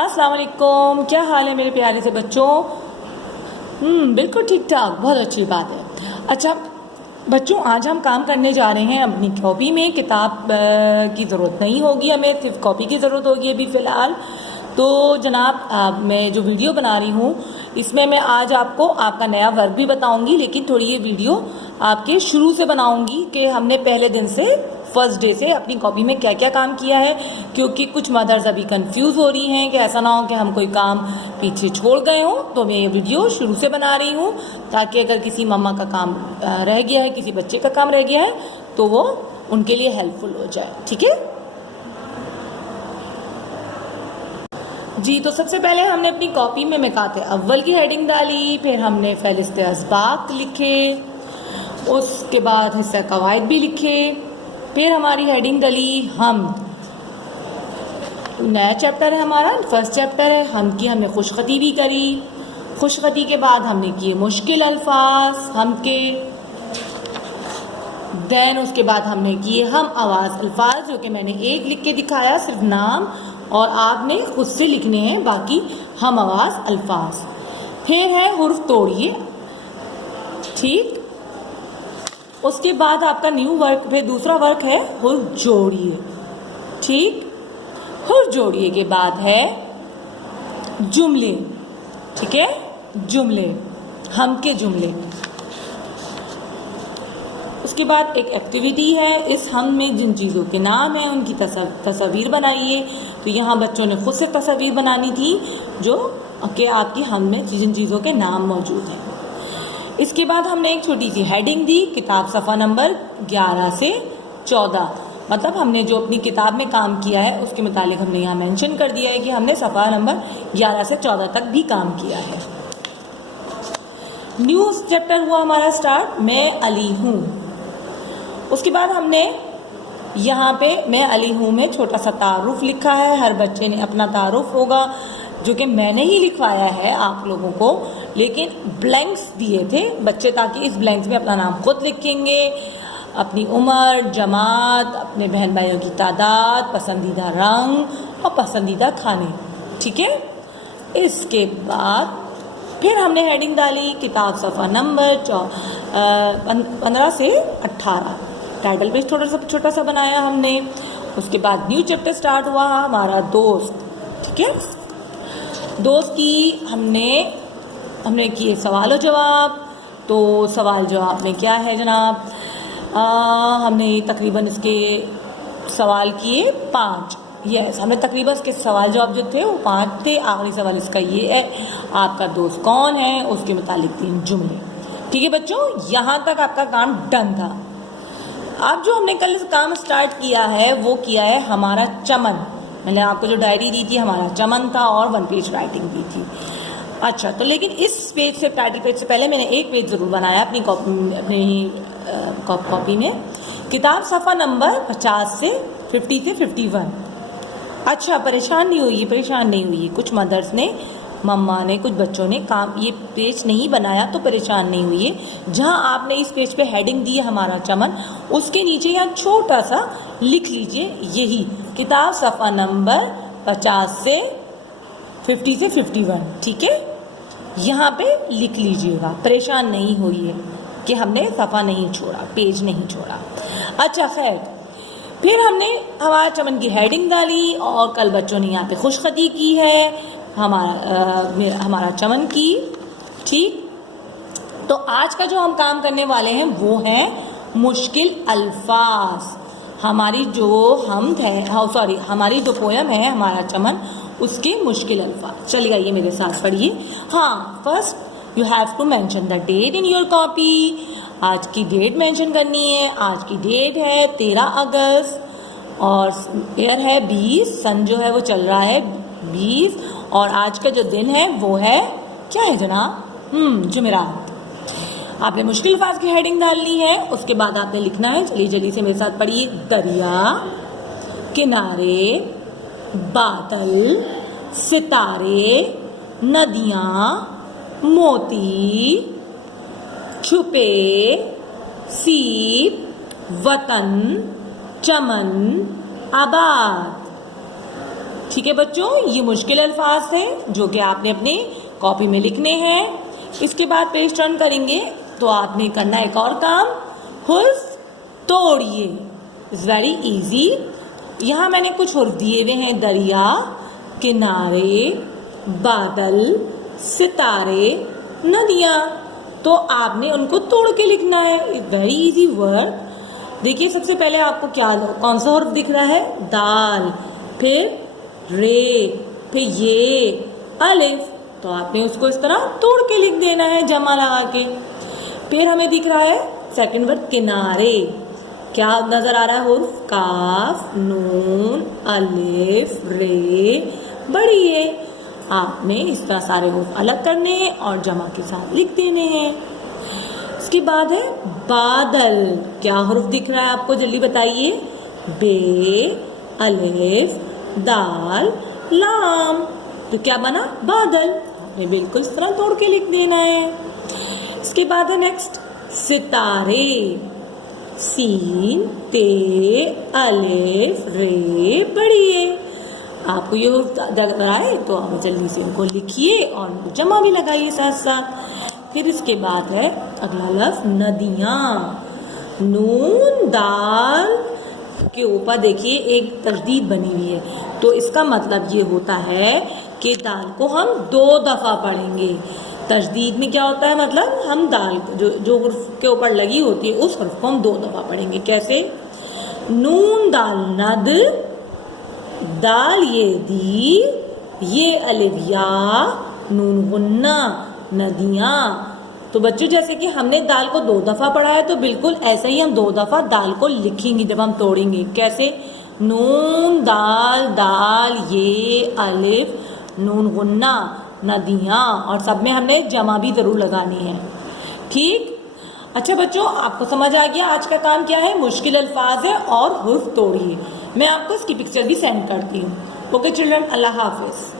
अस्सलाम वालेकुम, क्या हाल है मेरे प्यारे से बच्चों। बिल्कुल ठीक ठाक, बहुत अच्छी बात है। अच्छा बच्चों, आज हम काम करने जा रहे हैं अपनी कॉपी में। किताब की ज़रूरत नहीं होगी, हमें सिर्फ कॉपी की ज़रूरत होगी अभी फ़िलहाल। तो जनाब, मैं जो वीडियो बना रही हूँ इसमें मैं आज आपको आपका नया वर्क भी बताऊंगी, लेकिन थोड़ी ये वीडियो आपके शुरू से बनाऊंगी कि हमने पहले दिन से फर्स्ट डे से अपनी कॉपी में क्या क्या काम किया है, क्योंकि कुछ मदर्स अभी कंफ्यूज हो रही हैं कि ऐसा ना हो कि हम कोई काम पीछे छोड़ गए हों। तो मैं ये वीडियो शुरू से बना रही हूँ ताकि अगर किसी मम्मा का काम रह गया है, किसी बच्चे का काम रह गया है, तो वो उनके लिए हेल्पफुल हो जाए। ठीक है जी। तो सबसे पहले हमने अपनी कॉपी में मिकाते अव्वल की हेडिंग डाली, फिर हमने फहरिस्त अस्बाक लिखे, उसके बाद हिस्सा कवायद भी लिखे, फिर हमारी हेडिंग डली हम। नया चैप्टर है हमारा, फर्स्ट चैप्टर है हम की। हमने खुशखती भी करी, खुशखती के बाद हमने किए मुश्किल अल्फाज हम के, देन उसके बाद हमने किए हम आवाज़ अल्फाज, जो कि मैंने एक लिख के दिखाया, सिर्फ नाम, और आपने खुद से लिखने हैं बाकी हम आवाज़ अल्फाज। फिर है हुर्फ तोड़िए, ठीक। उसके बाद आपका न्यू वर्क, फिर दूसरा वर्क है हुर्फ जोड़िए, ठीक। हुर्फ जोड़िए के बाद है जुमले, ठीक है, जुमले, हम के जुमले। उसके बाद एक एक्टिविटी है, इस हम में जिन चीज़ों के नाम हैं उनकी तस्वीर बनाइए। तो यहाँ बच्चों ने खुद से तस्वीर बनानी थी जो कि आपकी हम में जिन चीज़ों के नाम मौजूद हैं। इसके बाद हमने एक छोटी सी हेडिंग दी, किताब सफ़ा नंबर 11 से 14, मतलब हमने जो अपनी किताब में काम किया है उसके मुतालिक हमने यहाँ मेंशन कर दिया है कि हमने सफ़ा नंबर 11 से 14 तक भी काम किया है। न्यू चैप्टर हुआ हमारा स्टार्ट, मैं अली हूँ। उसके बाद हमने यहाँ पे मैं अली हूँ में छोटा सा तारुफ लिखा है। हर बच्चे ने अपना तारुफ होगा, जो कि मैंने ही लिखवाया है आप लोगों को, लेकिन ब्लैंक्स दिए थे बच्चे ताकि इस ब्लैंक्स में अपना नाम खुद लिखेंगे, अपनी उम्र, जमात, अपने बहन भाइयों की तादाद, पसंदीदा रंग और पसंदीदा खाने, ठीक है। इसके बाद फिर हमने हेडिंग डाली किताब सफ़ा नंबर 15 से 18, टाइटल पेज थोड़ा सा छोटा सा बनाया हमने। उसके बाद न्यू चैप्टर स्टार्ट हुआ हमारा दोस्त, ठीक है। दोस्त की हमने किए सवाल और जवाब। तो सवाल जवाब में क्या है जनाब, हमने तकरीबन इसके सवाल किए 5। यस, हमने तकरीबन इसके सवाल जवाब जो थे वो 5 थे। आखिरी सवाल इसका ये है, आपका दोस्त कौन है, उसके मुतालिक 3 जुमले। ठीक है बच्चों, यहाँ तक आपका काम डन था। अब जो हमने कल काम स्टार्ट किया है वो किया है हमारा चमन। मैंने आपको जो डायरी दी थी हमारा चमन था और 1 पेज राइटिंग दी थी। अच्छा, तो लेकिन इस पेज से, टाइटल पेज से पहले मैंने एक पेज ज़रूर बनाया अपनी कॉपी में, किताब सफ़ा नंबर 50 से 51। अच्छा, परेशान नहीं हुई। कुछ मदर्स ने, मम्मा ने, कुछ बच्चों ने काम ये पेज नहीं बनाया तो परेशान नहीं हुई है। जहाँ आपने इस पेज पे हेडिंग दी है हमारा चमन, उसके नीचे यहाँ छोटा सा लिख लीजिए यही किताब सफ़ा नंबर 50 से 51, ठीक है। यहाँ पे लिख लीजिएगा, परेशान नहीं हुई है कि हमने सफ़ा नहीं छोड़ा, पेज नहीं छोड़ा। अच्छा खैर, फिर हमने हमारा चमन की हेडिंग डाली और कल बच्चों ने यहाँ पे खुशखती की है हमारा चमन की, ठीक। तो आज का जो हम काम करने वाले हैं वो है मुश्किल अल्फाज। हमारी जो हमारी जो पोयम है हमारा चमन, उसके मुश्किल अल्फाज। चलिए ये मेरे साथ पढ़िए। हाँ, first you have to mention the date in your copy. आज की डेट मेंशन करनी है। आज की डेट है 13 अगस्त और ईयर है 20, सन जो है वो चल रहा है 20, और आज का जो दिन है वो है क्या है जनाब, जुमेरात। आपने मुश्किल अल्फाज की हेडिंग डालनी है। उसके बाद आपने लिखना है, चलिए जल्दी से मेरे साथ पढ़िए, दरिया, किनारे, बादल, सितारे, नदियाँ, मोती, छुपे, सीप, वतन, चमन, आबाद। ठीक है बच्चों, ये मुश्किल अल्फाज थे जो कि आपने अपनी कॉपी में लिखने हैं। इसके बाद पेज टर्न करेंगे तो आपने करना एक और काम, हुर्फ तोड़िए। It's very easy. यहाँ मैंने कुछ हुर्फ दिए हुए हैं, दरिया, किनारे, बादल, सितारे, नदियाँ। तो आपने उनको तोड़ के लिखना है। Very easy word. देखिए सबसे पहले आपको क्या, कौन सा हुर्फ दिख रहा है? दाल, फिर रे, फिर ये, अलिफ। तो आपने उसको इस तरह तोड़ के लिख देना है जमा लगा के। फिर हमें दिख रहा है सेकंड वर्ड किनारे। क्या नजर आ रहा है? हुर्फ काफ, नून, अलिफ, रे, बड़ी है। आपने इस तरह सारे हुर्फ अलग करने हैं और जमा के साथ लिख देने हैं। इसके बाद है बादल। क्या हुर्फ दिख रहा है आपको? जल्दी बताइए। बे, अलिफ, दाल, लाम। तो क्या बना? बादल। आपने बिल्कुल इस तरह तोड़ के लिख देना है। इसके बाद है नेक्स्ट सितारे। सीन, ते, अलिफ, रे, बड़ी है। आपको ये जगह आए तो आप जल्दी से इनको लिखिए और जमा भी लगाइए साथ साथ। फिर इसके बाद है अगला लफ्ज नदियाँ। नून दाल के ऊपर देखिए एक तशदीद बनी हुई है, तो इसका मतलब ये होता है कि दाल को हम 2 दफ़ा पढ़ेंगे। तशदीद में क्या होता है? मतलब हम दाल जो हुर्फ के ऊपर लगी होती है उस हुर्फ को हम 2 दफ़ा पढ़ेंगे। कैसे? नून दाल नद, दाल ये दी, ये अलिफ या, नून गुन्ना, नदियाँ। तो बच्चों जैसे कि हमने दाल को 2 दफ़ा पढ़ा है तो बिल्कुल ऐसे ही हम 2 दफ़ा दाल को लिखेंगे जब हम तोड़ेंगे। कैसे? नून दाल, दाल ये, अलिफ, नून गुन्ना, नदियाँ। और सब में हमने जमा भी ज़रूर लगानी है। ठीक। अच्छा बच्चों, आपको समझ आ गया आज का काम क्या है? मुश्किल अल्फाज है और हुर्फ तोड़िए। मैं आपको इसकी पिक्चर भी सेंड करती हूँ। ओके चिल्ड्रन, अल्लाह हाफिज़।